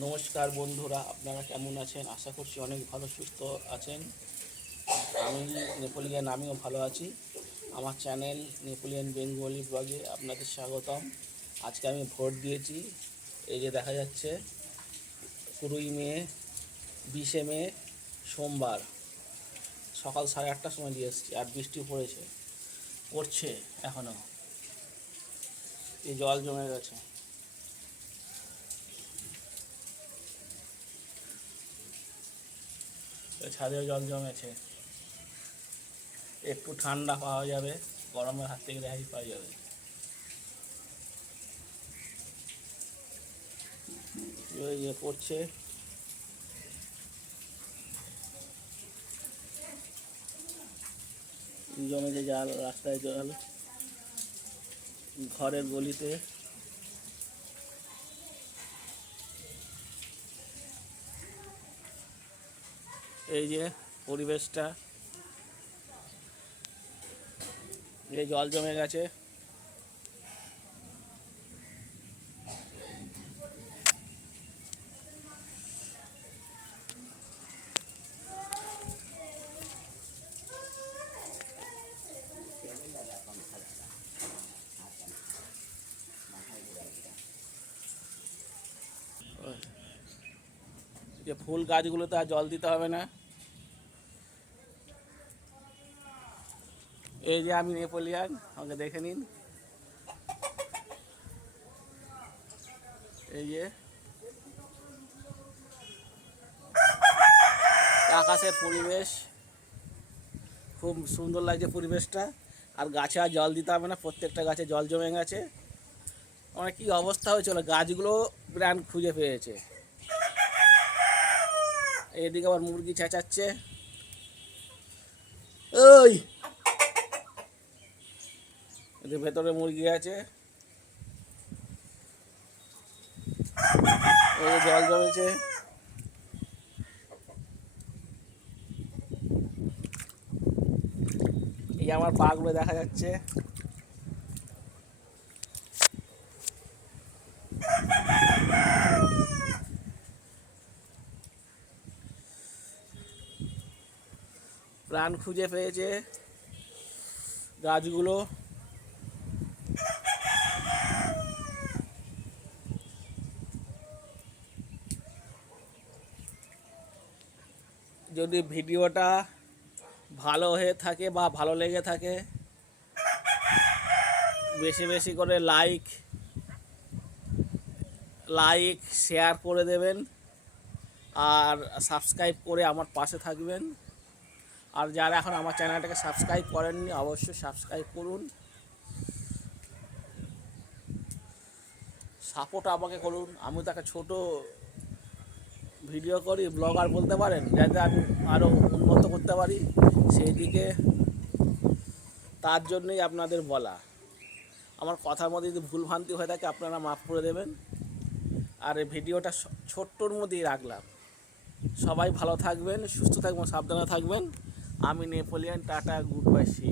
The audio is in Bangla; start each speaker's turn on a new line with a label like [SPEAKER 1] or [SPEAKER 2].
[SPEAKER 1] নমস্কার বন্ধুরা, আপনারা কেমন আছেন? আশা করছি অনেক ভালো, সুস্থ আছেন। আমি নেপোলিয়ান, আমিও ভালো আছি। আমার চ্যানেল নেপোলিয়ান বেঙ্গলি ব্লগে আপনাদের স্বাগতম। আজকে আমি ভোট দিয়েছি। এই যে দেখা যাচ্ছে, কুড়ি মে, বিশে মে সোমবার। সকাল সাড়ে আটটার সময় দিয়ে এসেছি, আর বৃষ্টি পড়েছে, পড়ছে এখনও এই জল জমে গেছে। ছাদেও জল জমেছে। একটু ঠান্ডা পাওয়া যাবে, গরমের হাত থেকে রেহাই পাওয়া যাবে। ওই যে পড়ছে। জমে যে জাল, রাস্তায় জল, ঘরের গলিতে। এই যে পরিবেশটা। এই জল জমে গেছে। যে ফুল গাছগুলোতে আর জল দিতে হবে না। এই যে আমি নেপোলিয়ান, আমাকে দেখে নিন। এই যে। আকাশের পরিবেশ, খুব সুন্দর লাগছে পরিবেশটা। আর গাছে আর জল দিতে হবে না, প্রত্যেকটা গাছে জল জমে গেছে। মানে কি অবস্থা হয়েছিল গাছগুলো প্রাণ খুঁজে পেয়েছে। এদিকে আবার মুরগি চেঁচাচ্ছে। ওই! এদের ভেতরে মুরগি আছে। জল জমেছে। এই আমার পাগুলো দেখা যাচ্ছে। প্রাণ খুঁজে পেয়েছে গাছগুলো। যদি ভিডিওটা ভালো হয়ে থাকে বা ভালো লেগে থাকে, বেশি বেশি করে লাইক লাইক শেয়ার করে দেবেন আর সাবস্ক্রাইব করে আমার পাশে থাকবেন। আর যারা এখন আমার চ্যানেলটাকে সাবস্ক্রাইব করেননি, অবশ্যই সাবস্ক্রাইব করুন। সাপোর্ট আমাকে করুন। আমি তাকে ছোটো ভিডিও করি ব্লগার বলতে পারেন, যাতে আমি আরও উন্নত করতে পারি। সেই দিকে তার জন্যই আপনাদের বলা। আমার কথার মধ্যে যদি ভুলভ্রান্তি হয়ে থাকে, আপনারা মাফ করে দেবেন। আর এই ভিডিওটা ছোট্টর মধ্যেই রাখলাম। সবাই ভালো থাকবেন, সুস্থ থাকবেন, সাবধানে থাকবেন। আমি Napoleon, tata good bye see